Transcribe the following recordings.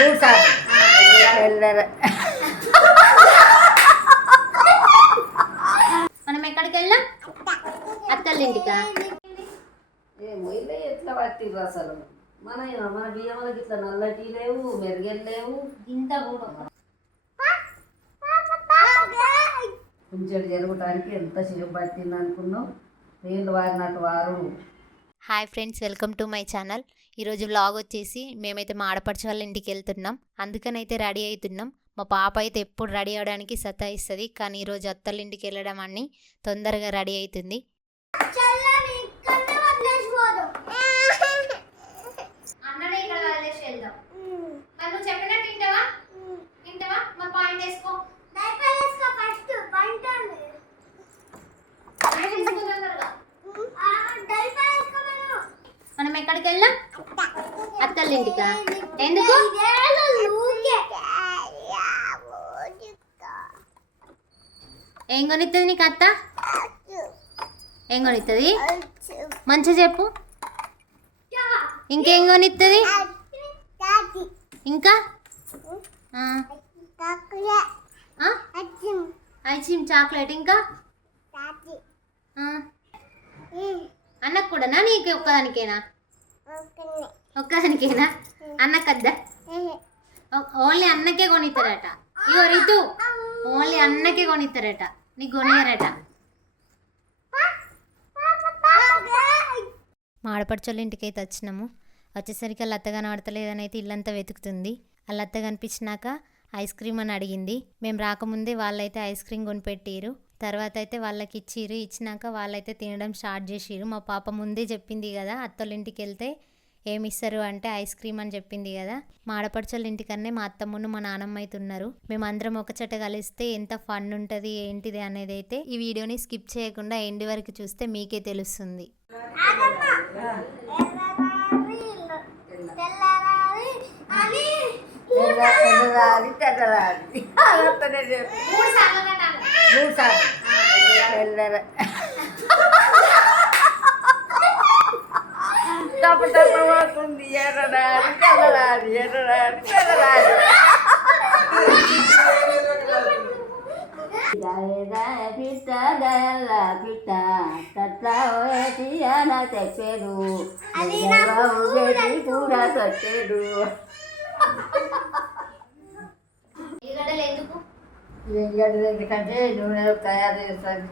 మూడు సార్లు వెళ్ళరా మనం ఎక్కడికి వెళ్ళాం? అత్తళ్ళ ఇంటికా ఏమో ఇలా ఎట్లా పట్టిర్రు అసలు? మన మన బియ్యంలోకి ఇట్లా నల్లటి లేవు మెరుగలు లేవు. ఇంత కూడా కొంచెం జరగటానికి ఎంత సేపు పట్టింది అనుకున్నావు నీళ్ళు వారినట్టు వారు. Hi friends welcome to my channel. ఈరోజు వ్లాగ్ వచ్చేసి మేమైతే మా ఆడపడిచి వాళ్ళ ఇంటికి వెళ్తున్నాం. అందుకనైతే రెడీ అవుతున్నాం. మా పాప అయితే ఎప్పుడు రెడీ అవడానికి సతాయిస్తుంది కానీ ఈరోజు అత్తల ఇంటికి వెళ్ళడం అని తొందరగా రెడీ అవుతుంది. మనం ఎక్కడికి వెళ్ళాం అత్తళ్ళ ఇంటికా ఎందుకు ఏం కొనిస్తుంది నీకు అత్త ఏం కొనిస్తుంది మంచిగా చెప్పు. ఇంకేం కొనిస్తుంది ఇంకా? Ice cream. చాక్లెట్ ఇంకా. అన్నకు కూడానా నీకు ఒక్కదానికేనా? ఒక్కదానికేనా? అన్నకద్దా? ఓన్లీ అన్నకే కొనిస్తారట ఇగో రితు ఓన్లీ అన్నకే కొనిస్తారట నీకు కొనియరట మా ఆడపడుచోళ్ళ ఇంటికి అయితే వచ్చినాము. వచ్చేసరికి వాళ్ళ అత్త కనబడతలేదని అయితే ఇల్లంతా వెతుకుతుంది. వాళ్ళ అత్త కనిపించినాక ఐస్ క్రీమ్ అని అడిగింది. మేము రాకముందే వాళ్ళైతే ఐస్ క్రీమ్ కొనిపెట్టిరు తర్వాత అయితే వాళ్ళకి ఇచ్చిర్రు. ఇచ్చినాక వాళ్ళైతే తినడం స్టార్ట్ చేసిర్రు. మా పాప ముందే చెప్పింది కదా అత్తోళ్ళ ఇంటికి వెళ్తే ఏమి ఇస్తారు అంటే ఐస్ క్రీమ్ అని చెప్పింది కదా. మా ఆడపడుచోళ్ళ ఇంటికన్నే మా అత్తమ్మను మా నానమ్మ అయితే ఉన్నారు మేమందరం ఒక చోట కలిస్తే ఎంత ఫన్ ఉంటుంది ఏంటిది అనేది అయితే ఈ వీడియోని స్కిప్ చేయకుండా ఎండి వరకు చూస్తే మీకే తెలుస్తుంది. చెప్పు. మూడు సార్లు. వెళ్ళరా తప్ప తప్ప పోతుంది ఎర్రరాలి ఎర్రరాలి పిట్ట దయల్ల పిట్ట తట్ల తీయన తెచ్చేడు కూడా తొచ్చేడు ఎందుకు? ఎందుకంటే నూనె తయారు చేస్తాను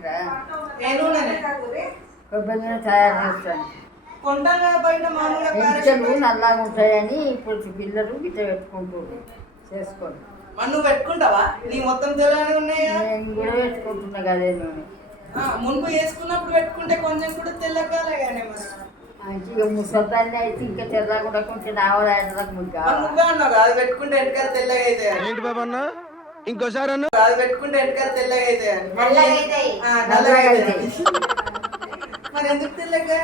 కొబ్బరి నూనె తయారు చేస్తాను. ఎంచెలు నల్లగా ఉంటాయని ఇప్పుడు పిల్లలు గిట్ట పెట్టుకుంటారు చేసుకోండి నువ్వు పెట్టుకుంటావా? నీ మొత్తం తెల్లగానే ఉన్నాయా? నేను కూడా పెట్టుకుంటున్నా కదే నూనె. ఆ, మునుపు వేసుకున్నప్పుడు పెట్టుకుంటే కొంచెం కూడా తెల్లగాలే కానీ ముసల్దాన్ని అయితే ఇంకా కొంచెం నావదానికి ముందు మరి కావాలి నువ్వే అన్నావు కాదు పెట్టుకుంటే వెనకాల తెల్లగా అని. ఏంటి బాబు అన్న? ఇంకోసారి అన్న కాదు పెట్టుకుంటే వెనకాల తెల్లగా అవుతాయి అని. నల్లగా అవుతాయి. ఆ, నల్లగా నల్లగా అవుతాయి. మరి ఎందుకు తెల్లగా.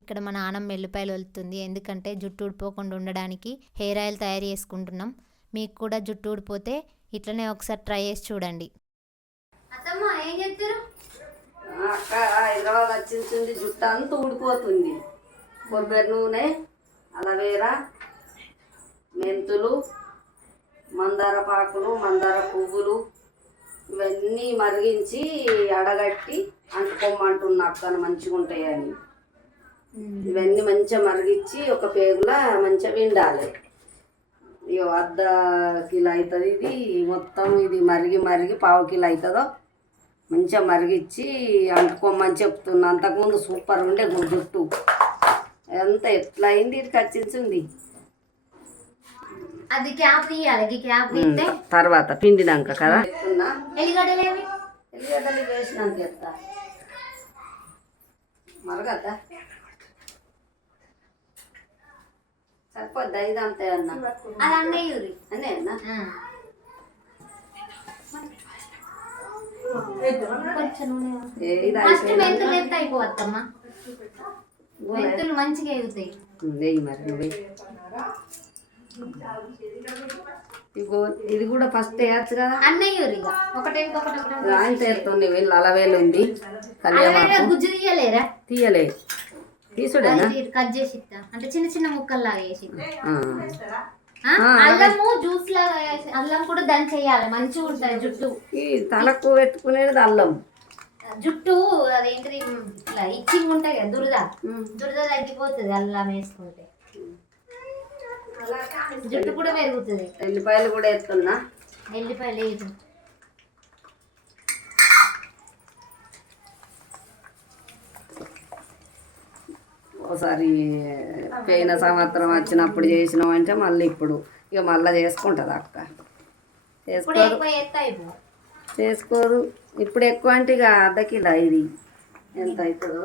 ఇక్కడ మా నాన్నమ్మ ఎల్లిపాయలు వెళ్తుంది ఎందుకంటే జుట్టు ఊడిపోకుండా ఉండడానికి హెయిర్ ఆయిల్ తయారు చేసుకుంటున్నాం మీకు కూడా జుట్టు ఊడిపోతే ఇట్లనే ఒకసారి ట్రై చేసి చూడండి అత్తమ్మ ఏం చెప్తారు అక్క హైదరాబాద్ వచ్చింది జుట్టు అంతా ఊడిపోతుంది. కొబ్బరి నూనె అలవేరా మెంతులు మందార పాకులు మందార పువ్వులు ఇవన్నీ మరిగించి అడగట్టి అంటుకోమంటున్నా అక్కను మంచిగా ఉంటాయని. ఇవన్నీ మంచిగా మరిగించి ఒక పేగులా మంచిగా విండాలి ఇక అర్ధ కిలో అవుతుంది ఇది మొత్తం ఇది మరిగి మరిగి పావు కిలో అవుతుందో మంచిగా మరిగించి అంటుకోమని చెప్తున్నా. అంతకుముందు సూపర్ ఉండే జుట్టు. ఎంత ఎట్లా అయింది? ఇది ఖర్చించింది అది క్యాప్ తీయాలి. క్యాప్ తీస్తే తర్వాత పిండినాక కదా? ఎల్లిగడ్డలేవి ఎల్లిగడ్డలు వేసినాక ఎత్తా మరగద్దా? సరిపోద్దా? ఇది అంతే అన్న అది అన్న కొంచెం నూనె ఏ ఇది ఫస్ట్? మెంతులు ఎత్త అయిపోవద్దమ్మా. మెంతులు మంచిగా ఎగుతాయి. ఇగో ఇది కూడా ఫస్ట్ వేయచ్చు కదా అన్నయ్య ఒకటే ఒకటి ఆయన చేరుతుంది వీళ్ళు అలవేలు ఉంది. గుజ్జు తీయలేరా? తీయలే. తీసుడేనా? అది కట్ చేసి. అంటే చిన్న చిన్న ముక్కల్లాగా వేసి అల్లము జ్యూస్ లాగా అల్లం కూడా దాన్ని చేయాలి మంచిగా ఉంటుంది జుట్టు. ఈ తలకు పెట్టుకునేది అల్లం. జుట్టు అదేంటిది ఇట్లా ఇచ్చింగ్ ఉంటాయి కదా దురద. దురద తగ్గిపోతుంది అల్లం వేసుకుంటే. జుట్టు కూడా పెరుగుతుంది. ఎల్లిపాయలు కూడా ఎత్తున్నా ఎల్లిపాయలు వేయదు ఒకసారి పోయిన సంవత్సరం వచ్చినప్పుడు చేసినాం అంటే మళ్ళీ ఇప్పుడు. ఇక మళ్ళీ చేసుకుంటుంది అక్క. చేసుకోరు. చేసుకోరు. ఇప్పుడు ఎక్కువ అంటే ఇక అర్ధ కిలో ఇది. ఎంత అవుతుందో.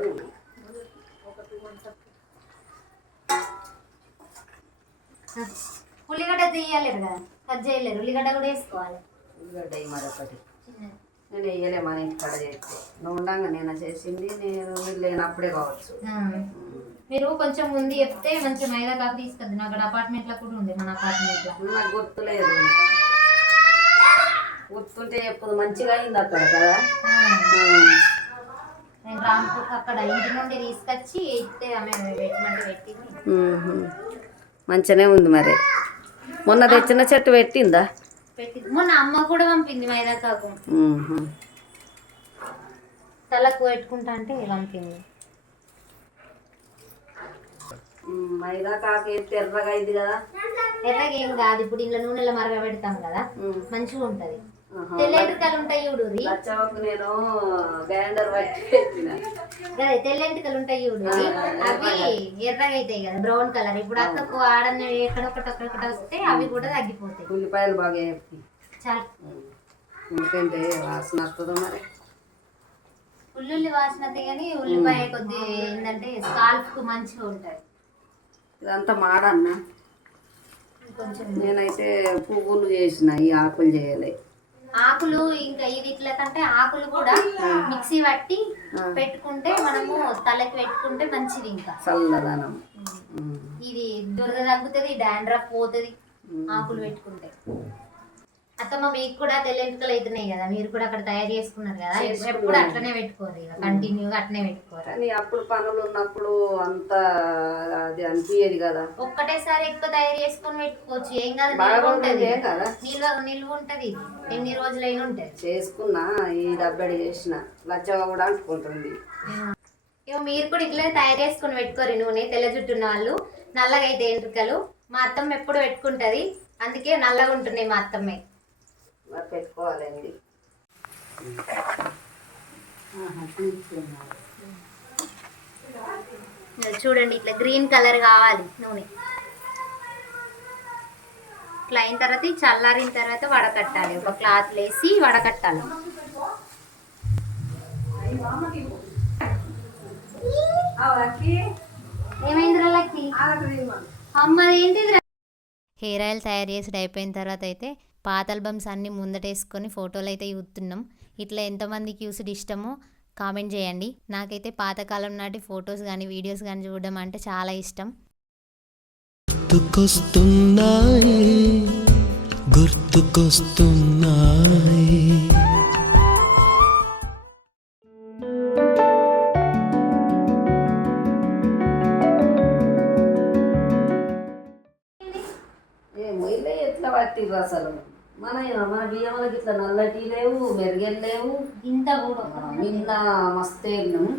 ఉల్లిగడ్డ తీయలేరు కదా. కట్ చేయలేరు. ఉల్లిగడ్డ కూడా వేసుకోవాలి. ఉల్లిగడ్డ మరొకటి. నేను వేయలే మన ఇంటికాడ చేస్తే. నువ్వు ఉండంగా నేను చేసింది. నేను లేనప్పుడే కావచ్చు. మీరు కొంచెం ముందు చెప్తే మంచి మైదా కాకు తీసుకొద్దు. అక్కడ అపార్ట్మెంట్లో కూడా ఉంది మన అపార్ట్మెంట్లో. నాకు గుర్తులేదు. గుర్తుంటే ఎప్పుడు మంచిగా అయింది అక్కడ కదా. నేను రాంపూర్ అక్కడ ఇంటి నుండి తీసుకొచ్చి ఇస్తే ఆమె పెట్టమంటే పెట్టింది. మంచిగానే ఉంది మరి. మొన్న తెచ్చిన చెట్టు పెట్టిందా? పెట్టింది. మొన్న అమ్మ కూడా పంపింది మైదా కాకు. తలకు పెట్టుకుంటా అంటే పంపింది. మైదా కాకి ఎర్రగా అయింది కదా. ఎర్రగా ఏం కాదు ఇప్పుడు ఇంట్లో నూనెలో మరగ పెడతాం కదా. మంచిగా ఉంటది. ఆహా. తెల్లెంటుకలు ఉంటాయి చూడు నేను గ్రైండర్ తెల్లెంటుకలు ఉంటాయి చూడు అవి ఎర్రగా అవుతాయి కదా బ్రౌన్ కలర్. ఇప్పుడు అక్కకు ఆడన్న ఎక్కడొకటి ఒక్కడొకటి వస్తే అవి కూడా తగ్గిపోతాయి. ఉల్లిపాయలు బాగా చాలు. ఎందుకంటే వాసన వస్తుందో మరి. ఉల్లుల్లి వాసన కానీ ఉల్లిపాయ కొద్ది ఏంటంటే స్కాల్ప్కు మంచిగా ఉంటది. ఇదంతా మాడన్నా. నేనైతే పువ్వులు చేసిన ఈ ఆకులు చేయలే. ఆకులు ఇంకా ఇవి ఇట్లా కంటే ఆకులు కూడా మిక్సీ పట్టి పెట్టుకుంటే మనము తలకి పెట్టుకుంటే మంచిది ఇంకా. చల్లదనం. ఇది దురద తగ్గుతుంది డాండ్రఫ్ పోతుంది ఆకులు పెట్టుకుంటే. అత్తమ్మ మీకు కూడా తెల్లెంటుకలు అవుతున్నాయి కదా మీరు కూడా అక్కడ తయారు చేసుకున్నారు కదా ఎప్పుడు అట్లనే పెట్టుకోరు ఇక కంటిన్యూగా అట్లనే పెట్టుకోరు. కానీ అప్పుడు పనులు ఉన్నప్పుడు అంత అది అనిపించేది కదా. ఒక్కటేసారి ఎక్కువ తయారు చేసుకొని పెట్టుకోవచ్చు ఏం కాదు నిల్వ ఉంటది నిల్వ నిల్వ ఉంటది ఎన్ని రోజులైనా ఉంటది. చేసుకున్నా ఈ డబ్బడి చేసిన లచ్చవ కూడా అంటుకుంటుంది. ఇక మీరు కూడా ఇట్లా తయారు చేసుకొని పెట్టుకోరు నూనె తెల్ల జుట్టు ఉన్న వాళ్ళు. నల్లగా అయితే ఎంట్రుకలు మా అత్తమ్మ ఎప్పుడు పెట్టుకుంటది అందుకే నల్లగా ఉంటున్నాయి మా అత్తమ్మ. పెట్టుకోవాలండి. చూడండి ఇట్లా గ్రీన్ కలర్ కావాలి నూనె. ఇట్లా అయిన తర్వాత చల్లారిన తర్వాత వడకట్టాలి. ఒక క్లాత్ వేసి వడకట్టాలి. ఏమైంది అమ్మది ఏంటిది హెయిర్ ఆయిల్ తయారు చేసి అయిపోయిన తర్వాత అయితే పాత ఆల్బమ్స్ అన్నీ ముందటేసుకొని ఫోటోలు అయితే చూస్తున్నాం ఇట్లా ఎంతమందికి యూస్డ్ ఇష్టమో కామెంట్ చేయండి. నాకైతే పాతకాలం నాటి ఫొటోస్ కానీ వీడియోస్ కానీ చూడడం అంటే చాలా ఇష్టం. గుర్తుకొస్తున్నాయి గుర్తుకొస్తున్నాయి. ఎట్లా పట్టిర్రు అసలు? మన మన బియ్యంలోకి ఇట్లా నల్లటి లేవు మెరుగలు లేవు. ఇంత కూడా నిన్న మస్తు ఏరినాము.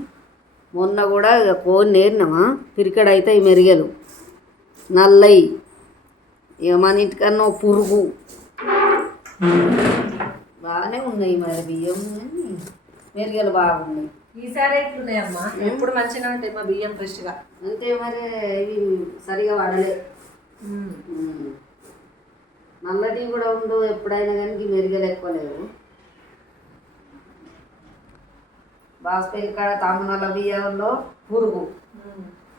మొన్న కూడా ఇక కోని ఏరినామా? పిరికడ అయితే ఈ మెరుగలు నల్లయి. ఇక మన ఇంటికన్నా పురుగు. బాగానే ఉన్నాయి మరి బియ్యం. మెరుగలు బాగున్నాయి. ఈసారి ఎట్లున్నాయమ్మా ఎప్పుడు మంచిగా ఉంటాయి మా బియ్యం ఫ్రెష్గా? అంతే మరి ఇవి సరిగా వాడలే. నల్లటి కూడా ఉండు ఎప్పుడైనా కానీ మెరుగలు ఎక్కువ లేవు. బాస్పల్లి కాడ తమ్మనోళ్ళ బియ్యంలో పురుగు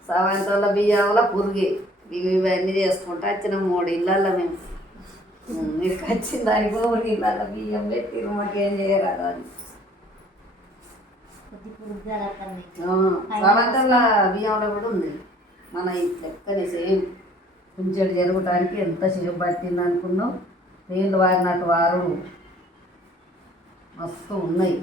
సవంతోళ్ళ బియ్యంలో పురుగే. ఇవి ఇవన్నీ చేసుకుంటా వచ్చిన మూడు ఇళ్ళల్లో మేము. మీరు వచ్చిన దానికి మూడు ఇళ్ళల్లో బియ్యం పెట్టి మాకేం చేయరాదు అని సవంతోళ్ళ బియ్యంలో కూడా ఉంది. మన ఈ లెక్కని సేమ్. కొంచెం జరగటానికి ఎంత సేపు పట్టింది అనుకున్నావు? నీళ్ళు వారినట్టు వారు మస్తు ఉన్నాయి.